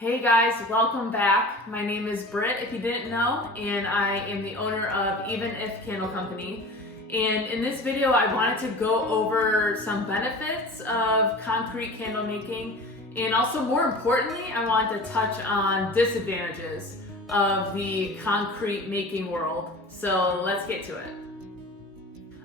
Hey guys, welcome back. My name is Britt, if you didn't know, and I am the owner of Even If Candle Company. And in this video, I wanted to go over some benefits of concrete candle making, and also more importantly, I wanted to touch on disadvantages of the concrete making world. So let's get to it.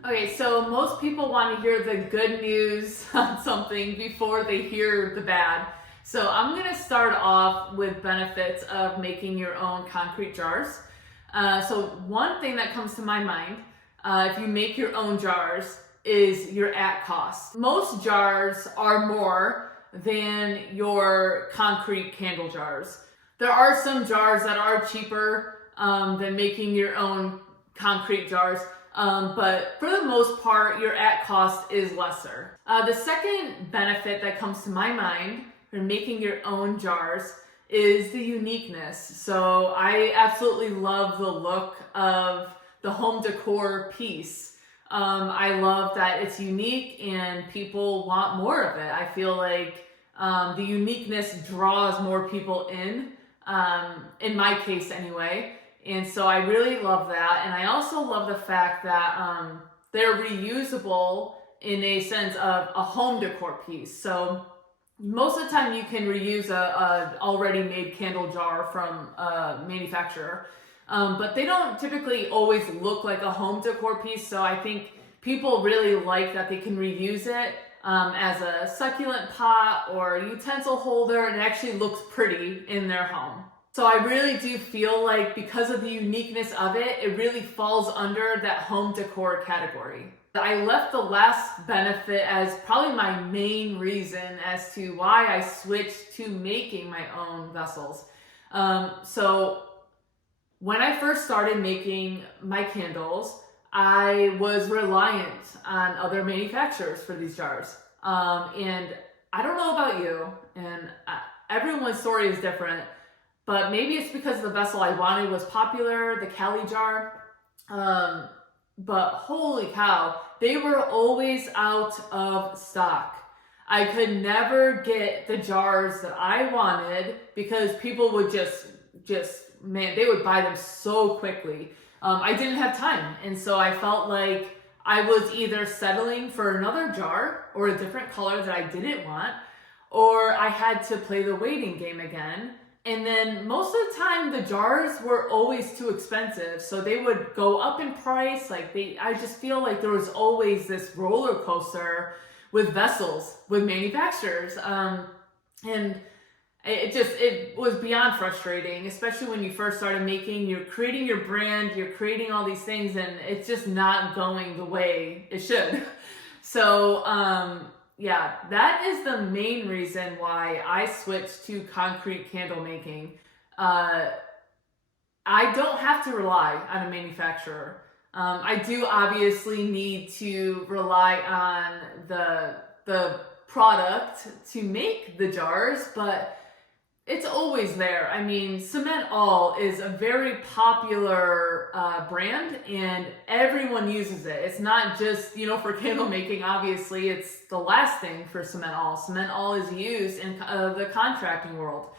Okay, so most people want to hear the good news on something before they hear the bad. So I'm going to start off with benefits of making your own concrete jars. So one thing that comes to my mind, if you make your own jars, is you're at cost. Most jars are more than your concrete candle jars. There are some jars that are cheaper than making your own concrete jars, but for the most part, your at cost is lesser. The second benefit that comes to my mind for making your own jars is the uniqueness. So I absolutely love the look of the home decor piece. I love that it's unique and people want more of it. I feel like the uniqueness draws more people in my case anyway. And so I really love that. And I also love the fact that they're reusable in a sense of a home decor piece. So most of the time you can reuse a already made candle jar from a manufacturer, but they don't typically always look like a home decor piece. So I think people really like that they can reuse it as a succulent pot or utensil holder, and it actually looks pretty in their home. So I really do feel like because of the uniqueness of it, it really falls under that home decor category. I left the last benefit as probably my main reason as to why I switched to making my own vessels. So when I first started making my candles, I was reliant on other manufacturers for these jars. And I don't know about you, and everyone's story is different, but maybe it's because the vessel I wanted was popular, the Cali jar. But holy cow, they were always out of stock. I could never get the jars that I wanted because people would man, they would buy them so quickly. I didn't have time. And so I felt like I was either settling for another jar or a different color that I didn't want, or I had to play the waiting game again. And then most of the time the jars were always too expensive. So they would go up in price. I just feel like there was always this roller coaster with vessels, with manufacturers. And it was beyond frustrating, especially when you first started making, you're creating your brand, you're creating all these things, and it's just not going the way it should. So, yeah, that is the main reason why I switched to concrete candle making. I don't have to rely on a manufacturer. I do obviously need to rely on the product to make the jars, but it's always there. I mean, Cement All is a very popular brand, and everyone uses it. It's not just, for candle making, obviously. It's the last thing for Cement All. Cement All is used in the contracting world.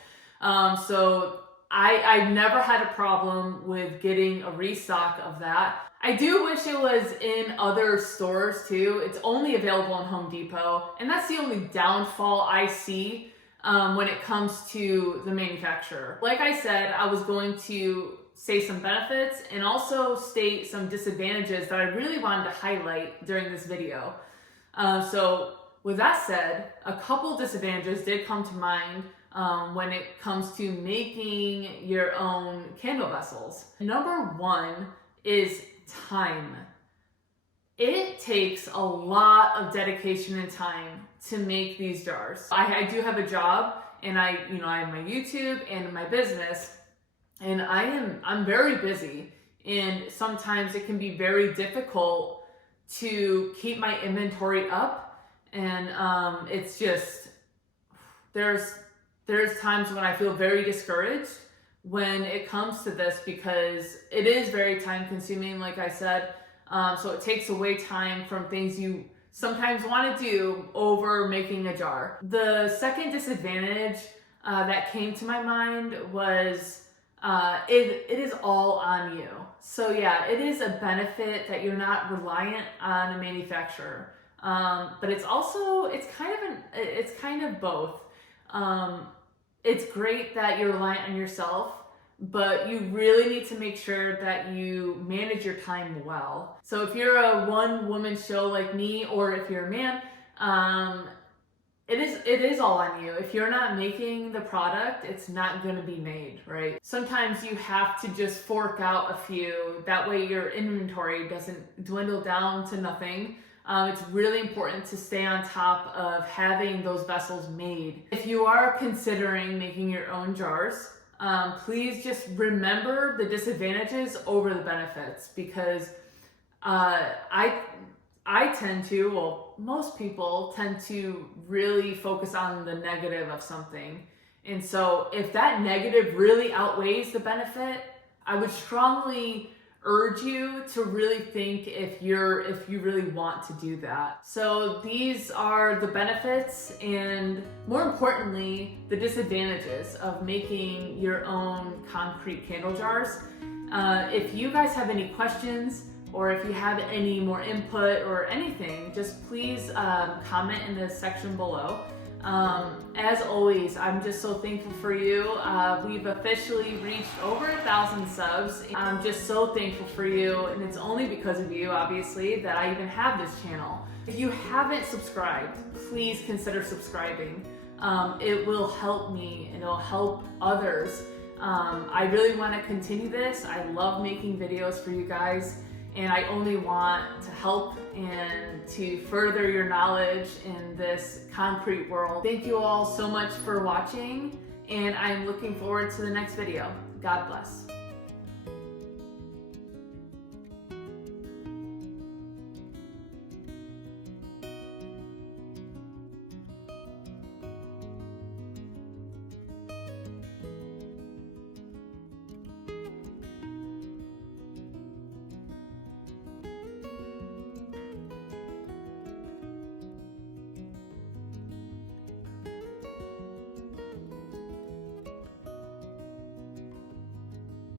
So I never had a problem with getting a restock of that. I do wish it was in other stores too. It's only available on Home Depot, and that's the only downfall I see when it comes to the manufacturer. Like I said, I was going to say some benefits and also state some disadvantages that I really wanted to highlight during this video. So with that said, a couple disadvantages did come to mind when it comes to making your own candle vessels. Number one is time. It takes a lot of dedication and time to make these jars. I do have a job, and I have my YouTube and my business, and I'm very busy, and sometimes it can be very difficult to keep my inventory up, and it's just there's times when I feel very discouraged when it comes to this because it is very time consuming, like I said. So it takes away time from things you sometimes want to do over making a jar. The second disadvantage that came to my mind was it is all on you. So yeah, it is a benefit that you're not reliant on a manufacturer, but it's also it's kind of both. It's great that you're reliant on yourself, but you really need to make sure that you manage your time well. So if you're a one-woman show like me, or if you're a man, it is all on you. If you're not making the product, it's not going to be made, right? Sometimes you have to just fork out a few. That way your inventory doesn't dwindle down to nothing. It's really important to stay on top of having those vessels made. If you are considering making your own jars, please just remember the disadvantages over the benefits, because I tend to, well, most people tend to really focus on the negative of something. And so if that negative really outweighs the benefit, I would strongly urge you to really think if you really want to do that. So these are the benefits, and more importantly, the disadvantages of making your own concrete candle jars. If you guys have any questions, or if you have any more input or anything, just please comment in the section below. As always, I'm just so thankful for you. We've officially reached over 1,000 subs. I'm just so thankful for you, and it's only because of you, obviously, that I even have this channel. If you haven't subscribed, please consider subscribing. It will help me, and it'll help others. I really want to continue this. I love making videos for you guys, and I only want to help and to further your knowledge in this concrete world. Thank you all so much for watching, and I'm looking forward to the next video. God bless.